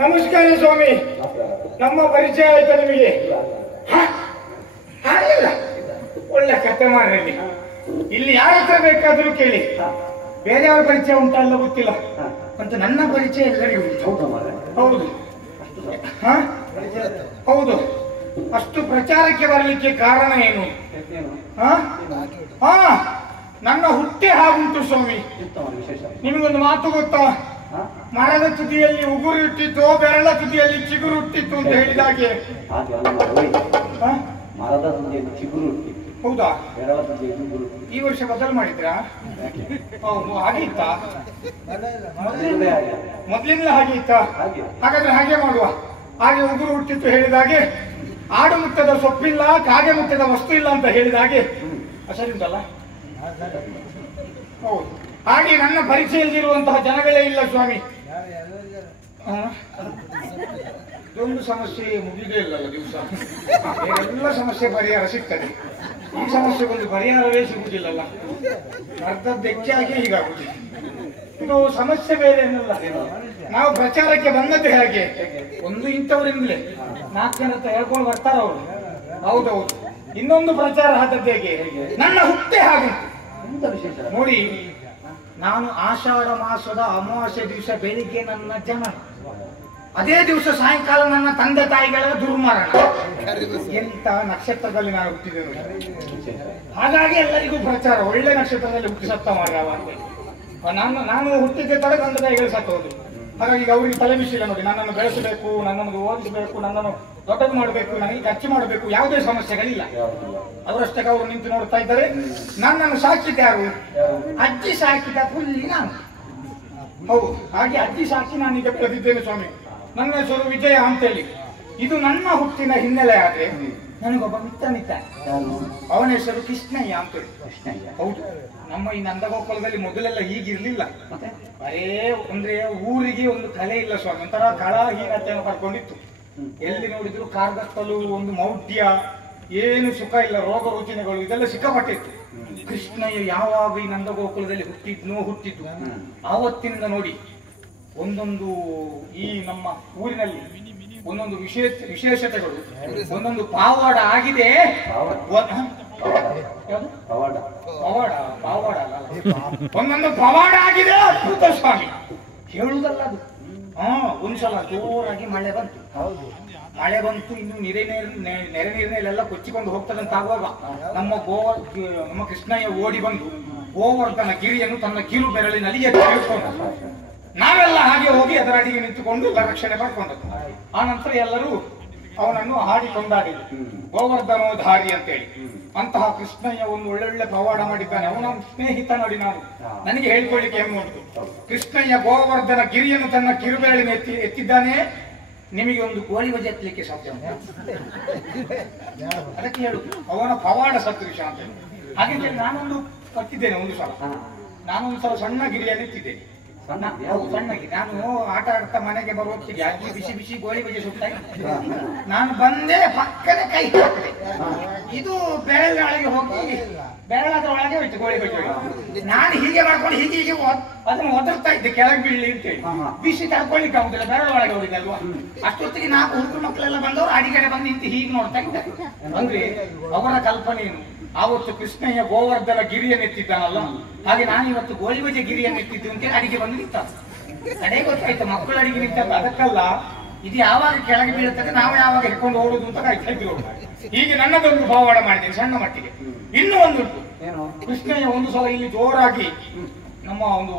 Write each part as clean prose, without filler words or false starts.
ನಮಸ್ಕಾರ ಸ್ವಾಮಿ. ನಮ್ಮ ಪರಿಚಯ ಆಯ್ತಾ ನಿಮಗೆ? ಹಾಗಿಲ್ಲ, ಒಳ್ಳೆ ಕತೆ ಮಾರಲ್ಲಿ. ಇಲ್ಲಿ ಯಾರ ಹತ್ರ ಬೇಕಾದ್ರೂ ಕೇಳಿ, ಬೇರೆಯವ್ರ ಪರಿಚಯ ಉಂಟಲ್ಲ ಗೊತ್ತಿಲ್ಲ, ಅಂತ ನನ್ನ ಪರಿಚಯ ಎಲ್ಲರಿಗೂ ಉಂಟು. ಹೌದು ಹೌದು. ಅಷ್ಟು ಪ್ರಚಾರಕ್ಕೆ ಬರಲಿಕ್ಕೆ ಕಾರಣ ಏನು? ನನ್ನ ಹುಟ್ಟೆ ಹಾಗುಂಟು ಸ್ವಾಮಿ. ನಿಮಗೊಂದು ಮಾತು ಗೊತ್ತಾ? ಮರದ ತುದಿಯಲ್ಲಿ ಉಗುರು ಇಟ್ಟಿತ್ತು, ಬೆರಳ ತುದಿಯಲ್ಲಿ ಚಿಗುರು ಹುಟ್ಟಿತ್ತು ಅಂತ ಹೇಳಿದಾಗೆ. ಹೌದಾ? ಈ ವರ್ಷ ಬದಲು ಮಾಡಿದ್ರಾ? ಹಾಗೆ ಮೊದ್ಲಿಂದ ಹಾಗೆ ಇತ್ತ? ಹಾಗಾದ್ರೆ ಹಾಗೆ ಮಾಡುವ. ಹಾಗೆ ಉಗುರು ಹುಟ್ಟಿತ್ತು ಹೇಳಿದಾಗೆ, ಆಡು ಮುಟ್ಟದ ಸೊಪ್ಪಿಲ್ಲ, ಕಾಗೆ ಮುಟ್ಟದ ವಸ್ತು ಇಲ್ಲ ಅಂತ ಹೇಳಿದಾಗೆ ಸರಿ ಉಂಟಲ್ಲ? ಹೌದು. ಹಾಗೆ ನನ್ನ ಪರಿಚಯದಲ್ಲಿರುವಂತಹ ಜನಗಳೇ ಇಲ್ಲ ಸ್ವಾಮಿ. ಇದೊಂದು ಸಮಸ್ಯೆ ಮುಗಿದೇ ಇಲ್ಲಲ್ಲ ದಿವಸ. ಎಲ್ಲ ಸಮಸ್ಯೆ ಪರಿಹಾರ ಸಿಗ್ತದೆ, ಈ ಸಮಸ್ಯೆಗೊಂದು ಪರಿಹಾರವೇ ಸಿಗುವುದಿಲ್ಲಲ್ಲ. ಅರ್ಧದ್ದು ಹೆಚ್ಚಾಗಿ ಹೀಗಾಗುವುದು. ಇದು ಸಮಸ್ಯೆ ಬೇರೆ ಏನಲ್ಲ. ನಾವು ಪ್ರಚಾರಕ್ಕೆ ಬಂದದ್ದು ಹೇಗೆ? ಒಂದು ಇಂಥವರಿಂದಲೇ 4 ಜನ ಹೇಳ್ಕೊಂಡು ಬರ್ತಾರ ಅವರು. ಹೌದೌದು. ಇನ್ನೊಂದು ಪ್ರಚಾರ ಆದದ್ದು ಹೇಗೆ? ನನ್ನ ಹುಟ್ಟೆ ಹಾಗೆ ನೋಡಿ. ನಾನು ಆಷಾಢ ಮಾಸದ ಅಮಾವಾಸ್ಯೆ ದಿವಸ ಬೆಳಿಗ್ಗೆ ನನ್ನ ಜನನ, ಅದೇ ದಿವಸ ಸಾಯಂಕಾಲ ನನ್ನ ತಂದೆ ತಾಯಿಗಳ ದುರ್ಮರಣ. ಎಂತ ನಕ್ಷತ್ರದಲ್ಲಿ ನಾನು ಹುಟ್ಟಿದೆ ನೋಡಿ. ಹಾಗಾಗಿ ಎಲ್ಲರಿಗೂ ಪ್ರಚಾರ, ಒಳ್ಳೆ ನಕ್ಷತ್ರದಲ್ಲಿ ಹುಟ್ಟಿ ಸತ್ತ ಮಾರ್ಯಾವ ಅಂತ. ನಾನು ಹುಟ್ಟಿದ್ದೆ ತಡ ತಂದೆ ತಾಯಿಗಳು ಸತ್ತೋದು. ಹಾಗಾಗಿ ಅವರಿಗೆ ತಲೆ ಬಿಸಿಲ್ಲ ನೋಡಿ. ನನ್ನನ್ನು ಬೆಳೆಸಬೇಕು, ನನ್ನನ್ನು ಓದಿಸಬೇಕು, ನನ್ನನ್ನು ದೊಡ್ಡದು ಮಾಡಬೇಕು, ನನಗೆ ಖರ್ಚು ಮಾಡಬೇಕು, ಯಾವುದೇ ಸಮಸ್ಯೆಗಳಿಲ್ಲ. ಅವರಷ್ಟಕ್ಕೆ ಅವರು ನಿಂತು ನೋಡ್ತಾ ಇದ್ದಾರೆ. ನನ್ನನ್ನು ಸಾಕಿದ್ದ ಯಾರು? ಅಜ್ಜಿ ಸಾಕಿದ ಫುಲ್ಲಿ ನಾನು. ಹೌದು. ಹಾಗೆ ಅಜ್ಜಿ ಸಾಕಿ ನಾನೀಗ ಬೆಳೆದಿದ್ದೇನೆ ಸ್ವಾಮಿ. ನನ್ನ ಹೆಸರು ವಿಜಯ ಅಂತೇಳಿ. ಇದು ನನ್ನ ಹುಟ್ಟಿನ ಹಿನ್ನೆಲೆ. ಆದ್ರೆ ನನಗೊಬ್ಬ ಮಿತ್ರನಿದ್ದ, ಅವನ ಹೆಸರು ಕೃಷ್ಣಯ್ಯ ಅಂತೇಳಿ. ಹೌದು. ನಮ್ಮ ಈ ನಂದಗೋಪಾಲದಲ್ಲಿ ಮೊದಲೆಲ್ಲ ಹೀಗಿರ್ಲಿಲ್ಲ. ಬರೇ ಅಂದ್ರೆ ಊರಿಗೆ ಒಂದು ಕಲೆ ಇಲ್ಲ ಸ್ವಾಮಿ. ಒಂಥರ ಕಳಹೀನತೆಯನ್ನು ಕರ್ಕೊಂಡಿತ್ತು. ಎಲ್ಲಿ ನೋಡಿದ್ರು ಕಾರ್ಗತ್ತಲು, ಒಂದು ಮೌಢ್ಯ, ಏನು ಸುಖ ಇಲ್ಲ, ರೋಗ ರುಜಿನಗಳು ಇದೆಲ್ಲ ಸಿಕ್ಕಾಪಟ್ಟಿತ್ತು. ಕೃಷ್ಣಯ್ಯ ಯಾವಾಗ ಈ ನಂದಗೋಕುಲದಲ್ಲಿ ಹುಟ್ಟಿದ್ದು ಆವತ್ತಿನಿಂದ ನೋಡಿ ಒಂದೊಂದು ಈ ನಮ್ಮ ಊರಿನಲ್ಲಿ ಒಂದೊಂದು ವಿಶೇಷತೆಗಳು, ಒಂದೊಂದು ಪಾವಾಡ ಆಗಿದೆ. ಒಂದೊಂದು ಪವಾಡ ಆಗಿದೆ. ಅದ್ಭುತ ಸ್ವಾಮಿ, ಹೇಳುವುದಲ್ಲ ಅದು. ಒಂದ್ಸಲ ಜೋರಾಗಿ ಮಳೆ ಬಂತು. ಮಳೆ ಬಂತು, ಇನ್ನು ನೆರೆ ನೀರಿನಲ್ಲೆಲ್ಲ ಕೊಚ್ಚಿಕೊಂಡು ಹೋಗ್ತದಂತ ಆಗುವಾಗ ನಮ್ಮ ಕೃಷ್ಣಯ್ಯ ಓಡಿ ಬಂದು ಗೋವರ್ಧನ ಗಿರಿಯನ್ನು ತನ್ನ ಕಿರು ಬೆರಳಿನಲ್ಲಿ ಎತ್ತಿ ಹಿಡ್ಕೊಂಡು, ನಾವೆಲ್ಲ ಹಾಗೆ ಹೋಗಿ ಅದರ ಅಡಿಗೆ ನಿಂತುಕೊಂಡು ರಕ್ಷಣೆ ಪಡ್ಕೊಂಡದ್ದು. ಆ ನಂತರ ಎಲ್ಲರೂ ಅವನನ್ನು ಹಾಡಿ ಕೊಂಡಾಡಿದ್ರು, ಗೋವರ್ಧನೋಧಾರಿ ಅಂತೇಳಿ. ಅಂತಹ ಕೃಷ್ಣಯ್ಯ ಒಂದು ಒಳ್ಳೊಳ್ಳೆ ಪವಾಡ ಮಾಡಿದ್ದಾನೆ. ಅವನ ಸ್ನೇಹಿತ ನೋಡಿ. ನನಗೆ ಹೇಳ್ಕೊಳ್ಳಿಕ್ಕೆ ಹೆಂಗ್ ಉಂಟು. ಕೃಷ್ಣಯ್ಯ ಗೋವರ್ಧನ ಗಿರಿಯನ್ನು ತನ್ನ ಕಿರುಬೆರಳಿನ ಎತ್ತಿದ್ದಾನೆ. ನಿಮಗೆ ಒಂದು ಗೋಳಿ ಬಜೆ ಎತ್ತಲಿಕ್ಕೆ ಸಾಧ್ಯ ಉಂಟು? ಅದಕ್ಕೆ ಹೇಳುದು ಅವನ ಪವಾಡ ಸದೃಶ ಅಂತ. ಹಾಗೆ ನಾನೊಂದು ಕಟ್ಟಿದ್ದೇನೆ. ಒಂದು ಸಲ ಸಣ್ಣ ಗಿರಿಯನ್ನು ಎತ್ತಿದ್ದೇನೆ. ಸಣ್ಣಗೆ ನಾನು ಆಟ ಆಡ್ತಾ ಮನೆಗೆ ಬರುವತ್ತಿಗೆ ಅಜ್ಜಿ ಬಿಸಿ ಬಿಸಿ ಗೋಳಿ ಬಜೆ ಸುಟ್ಟ. ನಾನು ಬಂದೆ, ಪಕ್ಕನೆ ಕೈ ಹಾಕಿದೆ. ಇದು ಬೆರಳಿನೊಳಗೆ ಹೋಗಿ ಬೆರಳದ ಒಳಗೆ ಹೋಯ್ತು ಗೋಳಿ ಬಜೆ. ನಾನು ಹೀಗೆ ಮಾಡ್ಕೊಂಡು ಹೀಗೆ ಅದನ್ನು ಒದರ್ತಾ ಇದ್ದೆ ಕೆಳಗೆ ಬೀಳಿ ಅಂತೇಳಿ. ಬಿಸಿ ತಡ್ಕೊಳ್ಳಿಕ್ಕೆ ಆಗುದಿಲ್ಲ, ಬೆರಳೊಳಗೆ ಹೋಗಿದ್ದಲ್ವಾ. ಅಷ್ಟೊತ್ತಿಗೆ 4 ಹುಡುಗರು ಮಕ್ಕಳೆಲ್ಲ ಬಂದವರು ಅಡಿಗಡೆ ಬಂದು ನಿಂತು ಹೀಗೆ ನೋಡ್ತಾ ಇದ್ದಾರೆ. ಅಂದ್ರೆ ಅವರ ಕಲ್ಪನೆ ಏನು? ಆವತ್ತು ಕೃಷ್ಣಯ್ಯ ಗೋವರ್ಧನ ಗಿರಿಯನ್ನು ಎತ್ತಿದ್ದಾನಲ್ಲ, ಹಾಗೆ ನಾನು ಇವತ್ತು ಗೋಳಿ ಬಜೆ ಗಿರಿಯನ್ನು ಎತ್ತಿದ್ದು ಅಂತೇಳಿ ಅಡಿಗೆ ಬಂದು ನಿಂತ. ಕಡೆ ಗೊತ್ತಾಯ್ತು ಮಕ್ಕಳು ಅಡಿಗೆ ನಿಂತದ್ದು ಅದಕ್ಕಲ್ಲ, ಇದು ಯಾವಾಗ ಕೆಳಗೆ ಬೀಳುತ್ತದೆ, ನಾವು ಯಾವಾಗ ಹಿಡ್ಕೊಂಡು ಓಡುದು ಅಂತ ಕಾಯ್ತಾ ಇದ್ರು. ಹೀಗೆ ನನ್ನದೊಂದು ಪವಾಡ ಮಾಡಿದ್ದೇನೆ ಸಣ್ಣ ಮಟ್ಟಿಗೆ. ಇನ್ನೂ ಒಂದುಂಟು. ಕೃಷ್ಣಯ್ಯ ಒಂದು ಸಲ ಇಲ್ಲಿ ಜೋರಾಗಿ ನಮ್ಮ ಒಂದು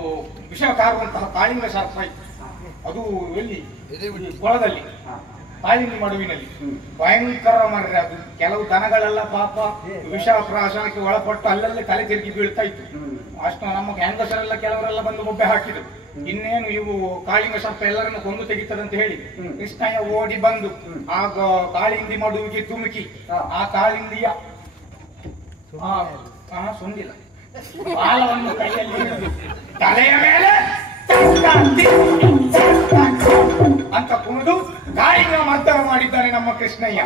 ವಿಷ ಕಾರುವಂತಹ ಕಾಳಿಂಗ ಸರ್ಪ ಇತ್ತು. ಅದು ಎಲ್ಲಿ? ಕೊಳದಲ್ಲಿ, ಕಾಳಿಂಗಿ ಮಡುವಿನಲ್ಲಿ. ಭಯಂಕರ ಮಾಡ್ರೆ ಅದು. ಕೆಲವು ದನಗಳೆಲ್ಲ ಪಾಪ ವಿಷ ಪ್ರಾಶನಕ್ಕೆ ಒಳಪಟ್ಟು ಅಲ್ಲಲ್ಲೇ ತಲೆ ತಿರುಗಿ ಬೀಳ್ತಾ ಇತ್ತು. ಅಷ್ಟು ನಮ್ಮ ಹೆಂಗಸರೆಲ್ಲ ಕೆಲವರೆಲ್ಲ ಬಂದು ಬೊಬ್ಬೆ ಹಾಕಿದ್ರು. ಇನ್ನೇನು ಇವು ಕಾಳಿಂಗ ಸರ್ಪ ಎಲ್ಲರನ್ನು ಕೊಂದು ತೆಗಿತದಂತ ಹೇಳಿ ಕೃಷ್ಣಯ್ಯ ಓಡಿ ಬಂದು ಆಗ ಕಾಳಿಂದಿ ಮಡುವಿಗೆ ಧುಮುಕಿ ಆ ಕಾಳಿಂದಿಯ ಸೊಂದಿಲ್ಲ ಬಾಲವನ್ನು ಕೈಯಲ್ಲಿ ಹಿಡಿದು ತಲೆಯ ಮೇಲೆ ಅಂತ ಕುಣಿದು ಕಾಳಿಂಗ ಮರ್ದನ ಮಾಡಿದ್ದಾನೆ ನಮ್ಮ ಕೃಷ್ಣಯ್ಯ.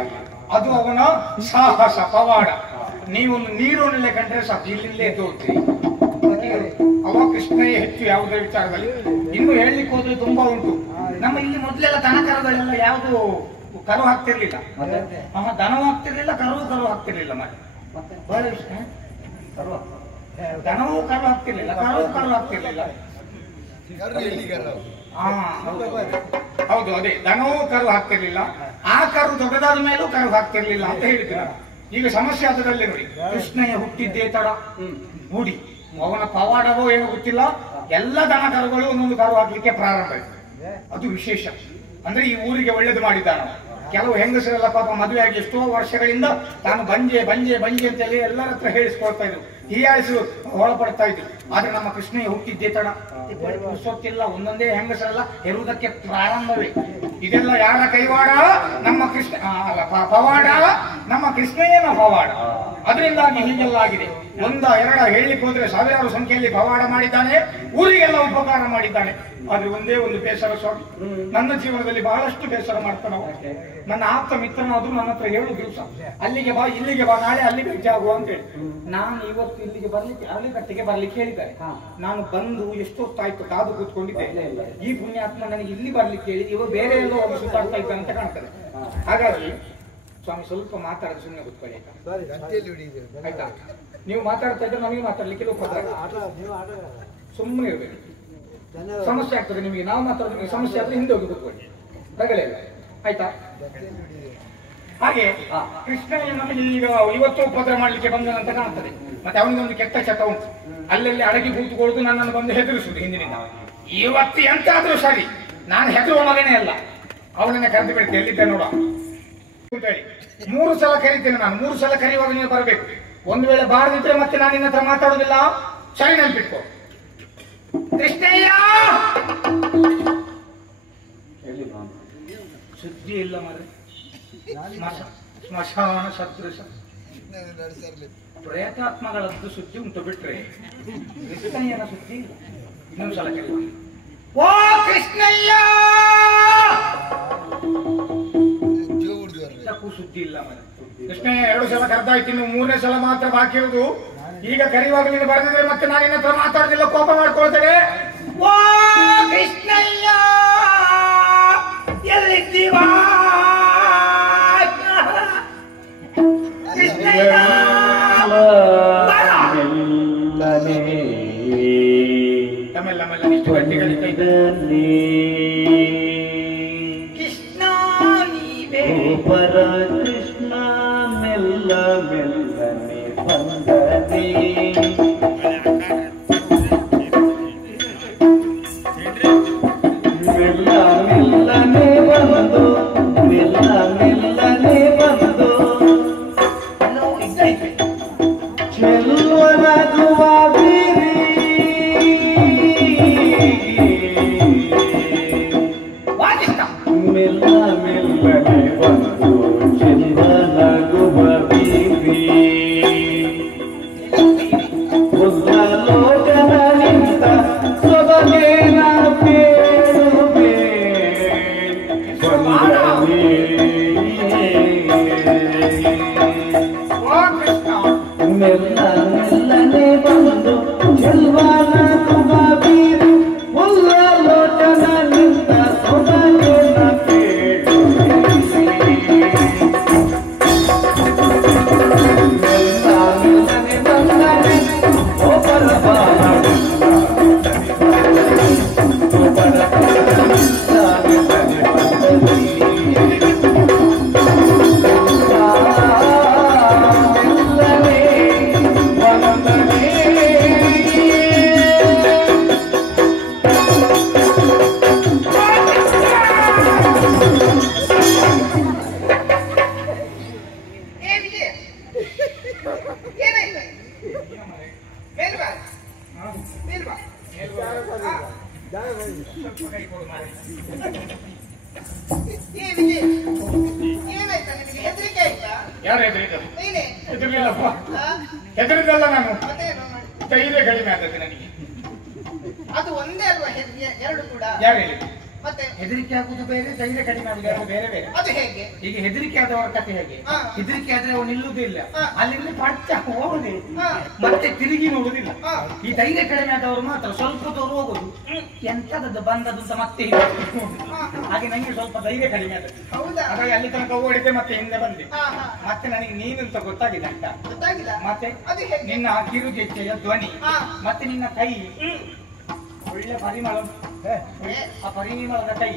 ಅದು ಅವನ ಸಾಹಸ ಪವಾಡ. ನೀವೊಂದು ನೀರೊಳ್ಳೆ ಕಂಡ್ರೆ ಸಾಕು, ಇಲ್ಲಿಂದಲೇ ತೋರ್ತೀರಿ. ಅವ ಕೃಷ್ಣಯ್ಯ ಹೆಚ್ಚು ಯಾವುದೇ ವಿಚಾರದಲ್ಲಿ. ಇನ್ನು ಹೇಳಲಿಕ್ಕೆ ಹೋದ್ರೆ ತುಂಬಾ ಉಂಟು. ನಮ್ಮ ಇಲ್ಲಿ ಮೊದಲೆಲ್ಲ ದನ ಕರುಗಳೆಲ್ಲ ಯಾವುದು ಕರು ಹಾಕ್ತಿರ್ಲಿಲ್ಲ, ದನವೂ ಹಾಕ್ತಿರ್ಲಿಲ್ಲ, ಕರು ಹಾಕ್ತಿರ್ಲಿಲ್ಲ. ಮತ್ತೆ ಬಹಳ ವಿಷಯ, ದನವೂ ಕರು ಹಾಕ್ತಿರ್ಲಿಲ್ಲ, ಕರು ಹಾಕ್ತಿರ್ಲಿಲ್ಲ. ಹೌದು, ಅದೇ ದನವೂ ಕರು ಹಾಕ್ತಿರ್ಲಿಲ್ಲ, ಆ ಕರು ದೊಡ್ಡದಾದ ಮೇಲೂ ಕರು ಹಾಕ್ತಿರ್ಲಿಲ್ಲ ಅಂತ ಹೇಳಿದ್ರು. ಈಗ ಸಮಸ್ಯೆ ಅದರಲ್ಲಿ ನೋಡಿ, ಕೃಷ್ಣಯ್ಯ ಹುಟ್ಟಿದ್ದೇ ತಡ ಗೂಡಿ, ಅವನ ಪವಾಡವೋ ಏನೋ ಗೊತ್ತಿಲ್ಲ, ಎಲ್ಲ ದನ ಕರುಗಳು ಒಂದೊಂದು ಕರು ಹಾಕ್ಲಿಕ್ಕೆ ಪ್ರಾರಂಭ ಆಯ್ತು. ಅದು ವಿಶೇಷ. ಅಂದ್ರೆ ಈ ಊರಿಗೆ ಒಳ್ಳೇದು ಮಾಡಿದ್ದಾನ. ಕೆಲವು ಹೆಂಗಸರೆಲ್ಲ ಪಾಪ ಮದುವೆ ಆಗಿ ಎಷ್ಟೋ ವರ್ಷಗಳಿಂದ ತಾನು ಬಂಜೆ ಅಂತ ಹೇಳಿ ಎಲ್ಲರ ಹತ್ರ ಹೇಳಿಸ್ಕೊಳ್ತಾ ಇದ್ರು, ಹೀಯಾಳಿಸಿ ಒಳಪಡ್ತಾ ಇದ್ರು. ಆದ್ರೆ ನಮ್ಮ ಕೃಷ್ಣಯ್ಯ ಹುಟ್ಟಿದ್ದೇ ತಡ, ಪುರುಷೊತ್ತಿಲ್ಲ, ಒಂದೊಂದೇ ಹೆಂಗಸರೆಲ್ಲ ಹೆರುವುದಕ್ಕೆ ಪ್ರಾರಂಭವೇ. ಇದೆಲ್ಲ ಯಾರ ಕೈವಾಡ? ನಮ್ಮ ಕೃಷ್ಣ ಪವಾಡ, ನಮ್ಮ ಕೃಷ್ಣಯ್ಯನ ಪವಾಡ. ಅದರಿಂದಾಗಿ ಹೀಗೆಲ್ಲ ಆಗಿದೆ. ಒಂದ ಎರಡ ಹೇಳಲಿಕ್ಕೆ ಹೋದ್ರೆ ಸಾವಿರಾರು ಸಂಖ್ಯೆಯಲ್ಲಿ ಪವಾಡ ಮಾಡಿದ್ದಾನೆ, ಊರಿಗೆಲ್ಲ ಉಪಕಾರ ಮಾಡಿದ್ದಾನೆ. ಆದ್ರೆ ಒಂದೇ ಒಂದು ಬೇಸರ ಸ್ವಾಮಿ, ನನ್ನ ಜೀವನದಲ್ಲಿ ಬಹಳಷ್ಟು ಬೇಸರ ಮಾಡ್ತಾನೆ. ನನ್ನ ಆಪ್ತ ಮಿತ್ರನಾದ್ರು ನನ್ನ ಹತ್ರ 7 ದಿವಸ ಅಲ್ಲಿಗೆ ಬಾ, ಇಲ್ಲಿಗೆ ಬಾ, ನಾಳೆ ಅಲ್ಲಿ ಭೇಟಿ ಆಗುವ ಅಂತ ಹೇಳಿ. ನಾನು ಇವತ್ತು ಇಲ್ಲಿಗೆ ಬರ್ಲಿಕ್ಕೆ, ಅರಳಿಕಟ್ಟೆಗೆ ಬರ್ಲಿಕ್ಕೆ ಹೇಳಿದ್ದಾರೆ. ನಾನು ಬಂದು ಎಷ್ಟೊತ್ತಾಯ್ತು ಕಾದು ಕೂತ್ಕೊಂಡಿದ್ದೆ. ಈ ಪುಣ್ಯಾತ್ಮ ನನಗೆ ಇಲ್ಲಿ ಬರ್ಲಿಕ್ಕೆ ಹೇಳಿ ಇವ ಬೇರೆ ಎಲ್ಲೋ ಹೋಗಿ ಸುತ್ತಾಡ್ತಾ ಇದ್ದಾನೆ ಅಂತ ಕಾಣ್ತದೆ. ಹಾಗಾಗಿ ಸ್ವಾಮಿ ಸ್ವಲ್ಪ ಮಾತಾಡೋದು ಸುಮ್ಮನೆ ಕೂತ್ಕೊಳ್ಳಿ ಆಯ್ತಾ? ನೀವು ಮಾತಾಡ್ತಾ ಇದ್ರೆ ನಮಗೆ ಮಾತಾಡ್ಲಿಕ್ಕೆ ಸುಮ್ಮನೆ ಇರ್ಬೇಕು. ಸಮಸ್ಯೆ ಆಗ್ತದೆ ನಿಮಗೆ, ನಾವು ಮಾತಾಡೋದು ಸಮಸ್ಯೆ ಆದ್ರೆ ಹಿಂದೆ ಹೋಗಿ ಕೂತ್ಕೊಳ್ಳಿ, ರಗಳೆ ಇಲ್ಲ ಆಯ್ತಾ? ಹಾಗೆ ಕೃಷ್ಣಯ್ಯ ನಮಗೆ ಈಗ ಇವತ್ತು ಉಪದ್ರ ಮಾಡ್ಲಿಕ್ಕೆ ಬಂದನಂತ ಕಾಣ್ತದೆ. ಮತ್ತೆ ಅವನಿಗೊಂದು ಕೆಟ್ಟ ಚಟ ಉಂಟು, ಅಲ್ಲೆಲ್ಲಿ ಅಡಗಿ ಕೂತ್ಕೊಳ್ಳೋದು, ನನ್ನನ್ನು ಬಂದು ಹೆದರಿಸುದು ಹಿಂದಿನಿಂದ. ಇವತ್ತು ಎಂತಾದ್ರೂ ಸರಿ, ನಾನು ಹೆದರುವ ಮಗನೇ ಅಲ್ಲ. ಅವನನ್ನ ಕರೆದು ಬಿಡ್ತೇನೆ, ಎಲ್ಲಿದ್ದೆ ನೋಡ ಅಂತ ಹೇಳಿ 3 ಸಲ ಕರೀತೇನೆ ನಾನು. 3 ಸಲ ಕರೆಯುವಾಗ ನೀವು ಬರಬೇಕು. ಒಂದು ವೇಳೆ ಬಾರದಿದ್ರೆ ಮತ್ತೆ ನಾನು ನಿನ್ನ ಹತ್ರ ಮಾತಾಡೋದಿಲ್ಲ, ಸರಿ ನೆನ್ಪಿಟ್ಕೋ. ಕೃಷ್ಣಯ್ಯ ಸುದ್ದಿ ಇಲ್ಲ ಮರೆ, ಸ್ಮಶಾನ ಸದೃಶ ಪ್ರೇತಾತ್ಮಗಳದ್ದು ಸುದ್ದಿ ಉಂಟು ಬಿಟ್ರೆ ಕೃಷ್ಣಯ್ಯನ ಸುದ್ದಿ ಇಲ್ಲ. ಇನ್ನೊಂದು ಸಲ ಕರೆಯುವ, ಓ ಕೃಷ್ಣಯ್ಯ, ಸುದ್ದಿ ಇಲ್ಲ ಮರೆ. ಕೃಷ್ಣಯ್ಯ 2 ಸಲ ಕರೆದಾಯ್ತು, ಇನ್ನು 3ನೇ ಸಲ ಮಾತ್ರ ಬಾಕಿ ಇರುವುದು. ಈಗ ಕರೆಯುವಾಗ ನೀನು ಬರೆದಿದ್ರೆ ಮತ್ತೆ ನಾನು ನಿನ್ನ ಹತ್ರ ಮಾತಾಡೋದಿಲ್ಲ, ಕೋಪ ಮಾಡ್ಕೊಳ್ತೇನೆ. ಓ ಕೃಷ್ಣಯ್ಯ ಎಲ್ಲಿದ್ದೀವಾ? ಕೃಷ್ಣಯ್ಯ ಮೆಲ್ಲ ನಿಷ್ಟು ಗಟ್ಟಿಗಳಿದ್ದ ಕೃಷ್ಣ ನೀವೇ ಪರ ಕೃಷ್ಣ ಮೆಲ್ಲ ಮೆಲ್ಲನೆ ಬಂದನೆ. ಮೆಲ್ಲ ಮೆಲ್ಲನೆ ಬಂದು, ಮೆಲ್ಲ ಮೆಲ್ಲನೆ ಬಂದು, ಚೆಲ್ಲುವನಾಗುವ ಬೀರಿ ಮೆಲ್ಲ ಮೆಲ್ಲನೆ ಬಂದು, ಚೆಲ್ಲುವನಾಗುವ ಬೀರಿ ಲೋಕನ ನಿಂತ ಸೊಬಗೇನ ಬೇಡುವೆ ಮೆಲ್ಲ ಮೆಲ್ಲನೆ ಬಂದು, ಚೆಲ್ವಾನ ಕುಬ ಬೀರಿ ಉಲ್ಲ ಲೋಕನ ನಿಂತ ಸೊಬಗೇನ ಬೇಡುವೆ. ಮೆಲ್ಲ ಮೆಲ್ಲನೆ ಬಂದನೆ ಓ ಪರಬಾಲ ಯಾರು ಹೆದರಿಲ್ಲಪ್ಪ, ಹೆದರಿದಲ್ಲ ನಾನು, ಧೈರ್ಯ ಕಡಿಮೆ ಆಗ್ತದೆ ನನಗೆ. ಅದು ಒಂದೇ ಅಲ್ವಾ 2 ಕೂಡ? ಯಾರು ಹೇಳಿ? ಮತ್ತೆ ಮತ್ತೆ ಹೆದರಿಕೆ ಆಗುದು ಬೇರೆ, ಧೈರ್ಯ ಕಡಿಮೆ ಆಗುದು ಬೇರೆ ಬೇರೆ. ಅದು ಹೇಗೆ? ಈಗ ಹೆದರಿಕೆ ಆದವರ ಕಥೆ ಹೇಗೆ? ಹೆದರಿಕೆ ಆದ್ರೆ ಅವನು ನಿಲ್ಲುವುದಿಲ್ಲ, ಅಲ್ಲಿಂದ ಪಡ್ಚ ಹೋಗುದಿಲ್ಲ, ಮತ್ತೆ ತಿರುಗಿ ನೋಡುದಿಲ್ಲ. ಈ ಧೈರ್ಯ ಕಡಿಮೆ ಆದವರು ಮಾತ್ರ ಸ್ವಲ್ಪ ದೂರ ಹೋಗುದು, ಎಂತದದ್ದು ಬಂದದ್ದು ಅಂತ ಮತ್ತೆ ಹಾಗೆ ನಂಗೆ ಸ್ವಲ್ಪ ಧೈರ್ಯ ಕಡಿಮೆ ಆದ. ಹಾಗಾಗಿ ಅಲ್ಲಿ ತನಕ ಓಡಿದೆ, ಮತ್ತೆ ಹಿಂದೆ ಬಂದೆ. ಮತ್ತೆ ನನಗೆ ನೀನಂತ ಗೊತ್ತಾಗಿದೆ ಅಂತ. ಮತ್ತೆ ನಿನ್ನ ಕಿರುಗೆಜ್ಜೆಯ ಧ್ವನಿ, ಮತ್ತೆ ನಿನ್ನ ಕೈ ಒಳ್ಳೆ ಪರಿಮಳ, ಆ ಪರಿಮಳದ ಕೈ,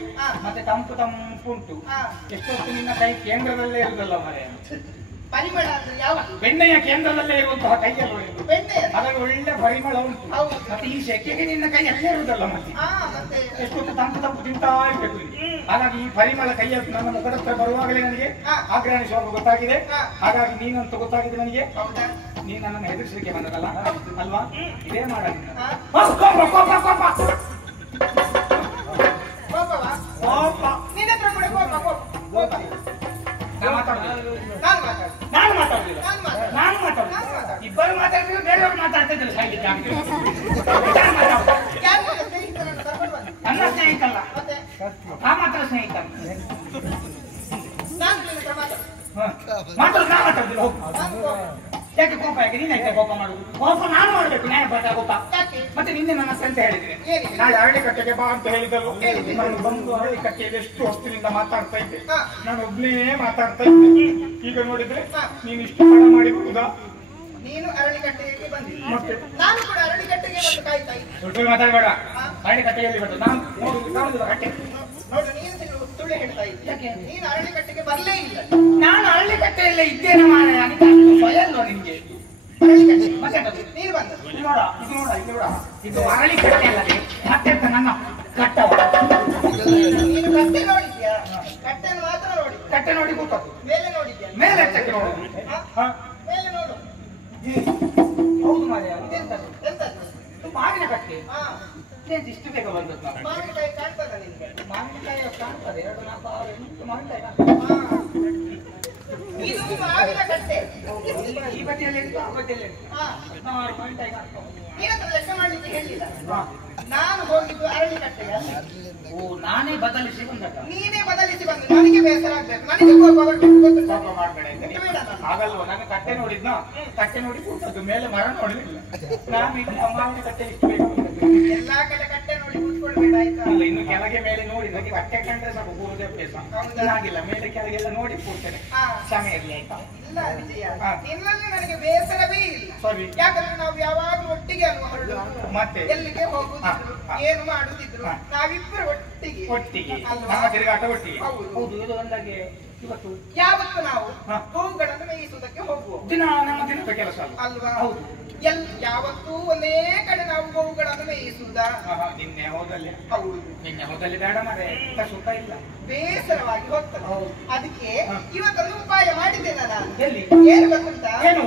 ಮತ್ತೆ ತಂಪು ತಂಪುಂಟು. ಎಷ್ಟೊತ್ತು ನಿನ್ನ ಕೈ ಕೇಂದ್ರದಲ್ಲೇ ಇರುದಲ್ಲ ಮರೆ, ಪರಿಮಳ ಅಂದ್ರೆ ಯಾವ? ಬೆಣ್ಣೆಯ ಕೇಂದ್ರದಲ್ಲೇ ಇರುವಂತಹ ಕೈಯಲ್ಲ, ಹಾಗಾಗಿ ಒಳ್ಳೆ ಪರಿಮಳ ಉಂಟು. ಮತ್ತೆ ಈ ಸೆಕೆಗೆ ನಿನ್ನ ಕೈ ಅಲ್ಲೇ ಇರುದಲ್ಲ, ಮತ್ತೆ ಎಷ್ಟೊತ್ತು ತಂಪು ತಂಪು ತಿಂತಾ ಇರ್ಬೇಕು. ಹಾಗಾಗಿ ಈ ಪರಿಮಳ ಕೈಯಲ್ಲಿ ನನ್ನ ಮುಖದ ಹತ್ರ ಬರುವಾಗಲೇ ನನಗೆ ಆಗ್ರಹಣಿ ಸ್ವಭಾವ ಗೊತ್ತಾಗಿದೆ. ಹಾಗಾಗಿ ನೀನಂತ ಗೊತ್ತಾಗಿದೆ ನನಗೆ. ನೀನ್ ನನ್ನನ್ನು ಹೆದರಿಸಲಿಕ್ಕೆ ಬಂದದಲ್ಲ ಅಲ್ವಾ? ಇದೇ ಮಾಡ ಇಬ್ಬರು ಮಾತಾಡ್ತಿದ್ರು, ಬೇರೆಯವ್ರು ಮಾತಾಡ್ತಾ ಇದ್ರು. ನನ್ನ ಸ್ನೇಹಿತಲ್ಲ, ನಾ ಮಾತ್ರ ಸ್ನೇಹಿತ. ಮಾತಾಡ, ನಾ ಮಾತಾಡ್ತಿಲ್ಲ. ಯಾಕೆ ಕೋಪ? ಯಾಕೆ ನೀನ್ ಯಾಕೆ ಕೋಪ ಮಾಡುದು? ಕೋಪ ನಾನು ಮಾಡ್ಬೇಕು, ನ್ಯಾಯ ಪ್ರಕಾರ ಕೋಪ. ಮತ್ತೆ ನಿನ್ನೆ ನನ್ನ ಅಂತ ಹೇಳಿದ್ರೆ ನಾಳೆ ಅರಳಿಕಟ್ಟೆಗೆ ಬಾ ಅಂತ ಹೇಳಿದಲ್ಲ. ನಾನು ಬಂದು ಅರಳಿಕಟ್ಟೆಯಲ್ಲಿ ಎಷ್ಟು ಹೊತ್ತಿನಿಂದ ಮಾತಾಡ್ತಾ ಇದ್ದೆ, ನಾನು ಒಬ್ನೇ ಮಾತಾಡ್ತಾ ಇದ್ದೆ. ಈಗ ನೋಡಿದ್ರೆ ನೀನು ಇಷ್ಟು ಹಣ ಮಾಡಿ ಬರುದಾ? ನೀನು ಅರಳಿಕಟ್ಟೆಗೆ ಬಂದಿಲ್ಲ, ನಾನು ಕೂಡ ಅರಳಿಕಟ್ಟೆಗೆ ಬಂದು ಕಾಯ್ತಾ ಇದ್ದೆ. ಸುಳ್ಳು ಮಾತಾಡಬೇಡ, ಅರಳಿಕಟ್ಟೆಯಲ್ಲಿ ಬಂದು ನಾನು ನೋಡುದು ಕಟ್ಟೆ ನೋಡು. ನೀನು ಸುಳ್ಳು ಹೇಳ್ತಾ ಇದ್ದೆ, ನೀನು ಅರಳಿಕಟ್ಟೆಗೆ ಬರ್ಲೇ ಇಲ್ಲ. ನಾನು ಅರಳಿಕಟ್ಟೆಯಲ್ಲೇ ಇದ್ದೇನೆ ಮಾರೆ, ಸ್ವಯಲ್ವ ನಿನ್ಗೆ? ನೀನು ಬಂದ ನೋಡ, ಇದು ನೋಡ, ಇದು ನೋಡ, ಇದು ಅರಳಿಕಟ್ಟೆ ಅಲ್ಲದೆ ಮತ್ತೆ ನನ್ನ ಕಟ್ಟವ. ನೀನು ಕಟ್ಟೆ ನೋಡಿದ್ಯಾ? ಕಟ್ಟೆಯನ್ನು ಮಾತ್ರ ನೋಡಿ, ಕಟ್ಟೆ ನೋಡಿ ಕೂತದ್ದು. ಮೇಲೆ ನೋಡಿದ್ಯಾ? ಮೇಲೆ ಎತ್ತಕ್ಕೆ ನೋಡು, ಮೇಲೆ ನೋಡು. ಹೌದು ಮಾರ್ರೆ, ಎಂತದ್ದು? ಮಾವಿನ ಕಟ್ಟೆ. ಇಷ್ಟು ಬೇಗ ಬಂದದ್ದು ನಾವು. ಮಾವಿನಕಾಯಿ ಕಾಣ್ತದ ನಿನ್ಗೆ? ಮಾವಿನಕಾಯಿ ಕಾಣ್ತದೆ, 2, 4, 6, 8 ಮಾವಿನಕಾಯಿ. ಇದು ಮಾವಿನ ಕಟ್ಟೆ. ಈ ಬದಿಯಲ್ಲಿ ಆ ಬದಿಯಲ್ಲಿ 6 ಮಾವಿನಕಾಯಿ ಕಾಣ್ತಾವೆ. ನೀನತ್ರ ಲೆಕ್ಕ ಮಾಡ್ಲಿಕ್ಕೆ ಹೇಳಿಲ್ಲ. ನಾನು ಹೋಗಿದ್ದು ಅರಳಿಕಟ್ಟೆಗೆ. ಓ, ನಾನೇ ಬದಲಿಸಿ ಬಂದದ? ನೀನೇ ಬದಲಿಸಿ ಬಂದ. ನನಗೆ ಬೇಸರ ಆಗ್ಬೇಕು, ನನಗೆ ಕೋಪ ಬರ್ಬೇಕು. ಕೋಪ ಮಾಡಬೇಡ. ಹಾಗಲ್ವ, ನಾನು ಕಟ್ಟೆ ನೋಡಿದ್ನ, ಕಟ್ಟೆ ನೋಡಿ ಕೂತದ್ದು, ಮೇಲೆ ಮರ ನೋಡಲಿಲ್ಲ. ನಾನು ಈಗ ಮಾವಿನ ಕಟ್ಟೆ ಇಷ್ಟು ಬೇಗ ಎಲ್ಲಾ ಕಡೆ ಕಟ್ಟೆ ನೋಡಿ ಕೂತ್ಕೊಳ್ಬೇಡ ಆಯ್ತಾ? ಅಲ್ಲ, ಇನ್ನು ಕೆಳಗೆ ಮೇಲೆ ನೋಡಿ ನನಗೆ ಕಟ್ಟೆ ಕಂಡ್ರೆ ಸಾಕು, ಕೂರುದೇ ಅಭ್ಯಾಸ. ಹಾಗಿಲ್ಲ, ಮೇಲೆ ಕೆಳಗೆಲ್ಲ ನೋಡಿ ಕೂರ್ತೇನೆ. ಕ್ಷಮೆ ಇರಲಿ ಆಯ್ತಾ? ಇಲ್ಲ ವಿಜಯ, ನಿನ್ನಲ್ಲಿ ನನಗೆ ಬೇಸರವೇ ಇಲ್ಲ. ಸರಿ. ಯಾಕಂದ್ರೆ ನಾವು ಯಾವಾಗಲೂ ಒಟ್ಟಿಗೆ ಅಲ್ವಾ ಹೊರಡು, ಮತ್ತೆ ಎಲ್ಲಿಗೆ ಹೋಗುದಿದ್ರು ಏನು ಮಾಡುದಿದ್ರು ನಾವಿಬ್ಬರು ಒಟ್ಟಿಗೆ ಒಟ್ಟಿಗೆ ನಮ್ಮ ತಿರುಗಾಟ ಒಟ್ಟಿಗೆ. ಹೌದು, ಇದು ಒಂದಾಗೆ ಇವತ್ತು ಯಾವತ್ತು ನಾವು ಗೋವುಗಳನ್ನು ಮೇಯಿಸುವುದಕ್ಕೆ ಹೋಗುವ ದಿನ ನಮ್ಮ ದಿನದ ಕೆಲಸ ಅಲ್ವಾ? ಹೌದು. ಯಾವತ್ತೂ ಒಂದೇ ಕಡೆ ನಾವು ಗೋವುಗಳನ್ನು ಮೇಯಿಸುವುದಾ? ನಿನ್ನೆ ಹೋದಲ್ಲಿ. ಹೌದು, ನಿನ್ನೆ ಹೋದಲ್ಲಿ ಬೇಡ ಮರೆ, ಸುಖ ಇಲ್ಲ, ಬೇಸರವಾಗಿ ಹೋಗ್ತದೆ. ಅದಕ್ಕೆ ಇವತ್ತೊಂದು ಉಪಾಯ ಮಾಡಿದ್ದೇನೆ ನಾನು. ಎಲ್ಲಿ? ಏನು ಗೊತ್ತುಂಟಾ? ಏನು?